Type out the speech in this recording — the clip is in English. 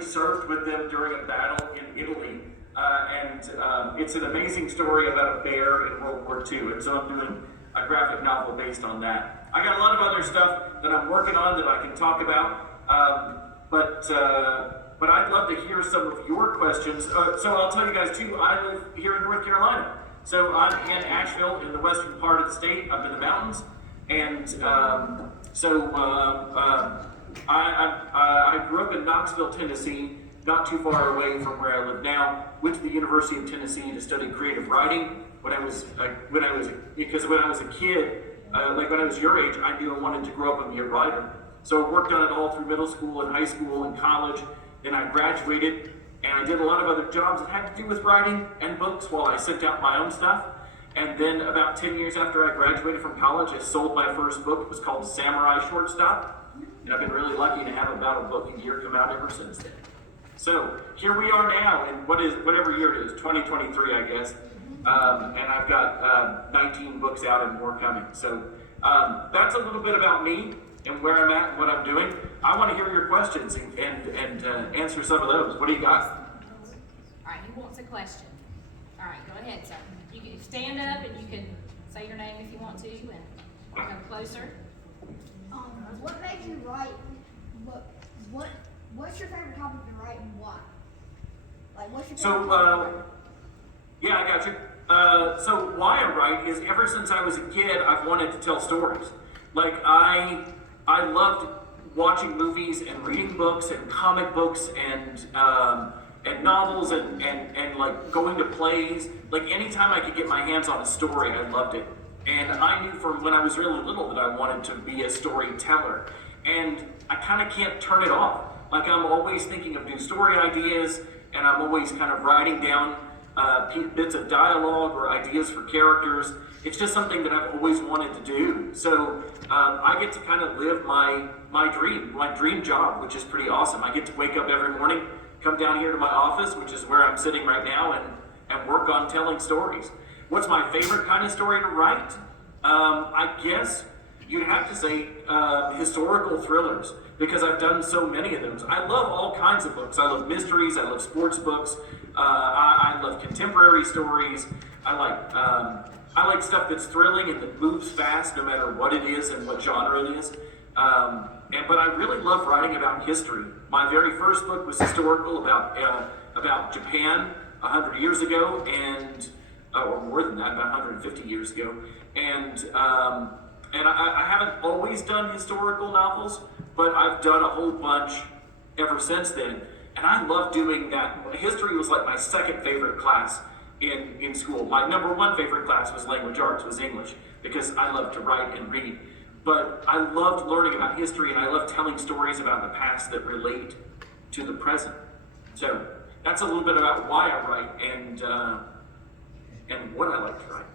served with them during a battle in Italy. It's an amazing story about a bear in World War II. And so I'm doing a graphic novel based on that. I got a lot of other stuff that I'm working on that I can talk about. But I'd love to hear some of your questions. So I'll tell you guys too, I live here in North Carolina. So I'm in Asheville in the western part of the state, up in the mountains. I grew up in Knoxville, Tennessee, not too far away from where I live now. Went to the University of Tennessee to study creative writing. When I was a kid, like when I was your age, I knew I wanted to grow up and be a writer. So I worked on it all through middle school and high school and college. Then I graduated, and I did a lot of other jobs that had to do with writing and books while I sent out my own stuff. And then about 10 years after I graduated from college, I sold my first book. It was called Samurai Shortstop. And I've been really lucky to have about a book a year come out ever since then. So here we are now in whatever year it is, 2023, I guess. And I've got 19 books out and more coming. So that's a little bit about me and where I'm at and what I'm doing. I want to hear your questions and answer some of those. What do you got? All right, who wants a question? All right, go ahead, sir. You can stand up and you can say your name if you want to and come closer. What made you write? What's your favorite topic to write and why? Like, what's your favorite topic? Yeah, I got you. So why I write is ever since I was a kid, I've wanted to tell stories. Like I loved watching movies and reading books and comic books and novels and like going to plays. Like anytime I could get my hands on a story, I loved it. And I knew from when I was really little that I wanted to be a storyteller. And I kind of can't turn it off. Like I'm always thinking of new story ideas, and I'm always kind of writing down bits of dialogue or ideas for characters. It's just something that I've always wanted to do. So I get to kind of live my dream job, which is pretty awesome. I get to wake up every morning, come down here to my office, which is where I'm sitting right now, and work on telling stories. What's my favorite kind of story to write? I guess you'd have to say historical thrillers, because I've done so many of those. I love all kinds of books. I love mysteries, I love sports books, I love contemporary stories. I like stuff that's thrilling and that moves fast no matter what it is and what genre it is. But I really love writing about history. My very first book was historical about Japan 100 years ago, or more than that, about 150 years ago. And I haven't always done historical novels, but I've done a whole bunch ever since then. And I love doing that. History was like my second favorite class in school. My number one favorite class was language arts, was English, because I love to write and read. But I loved learning about history, and I love telling stories about the past that relate to the present. So that's a little bit about why I write and what I like to write.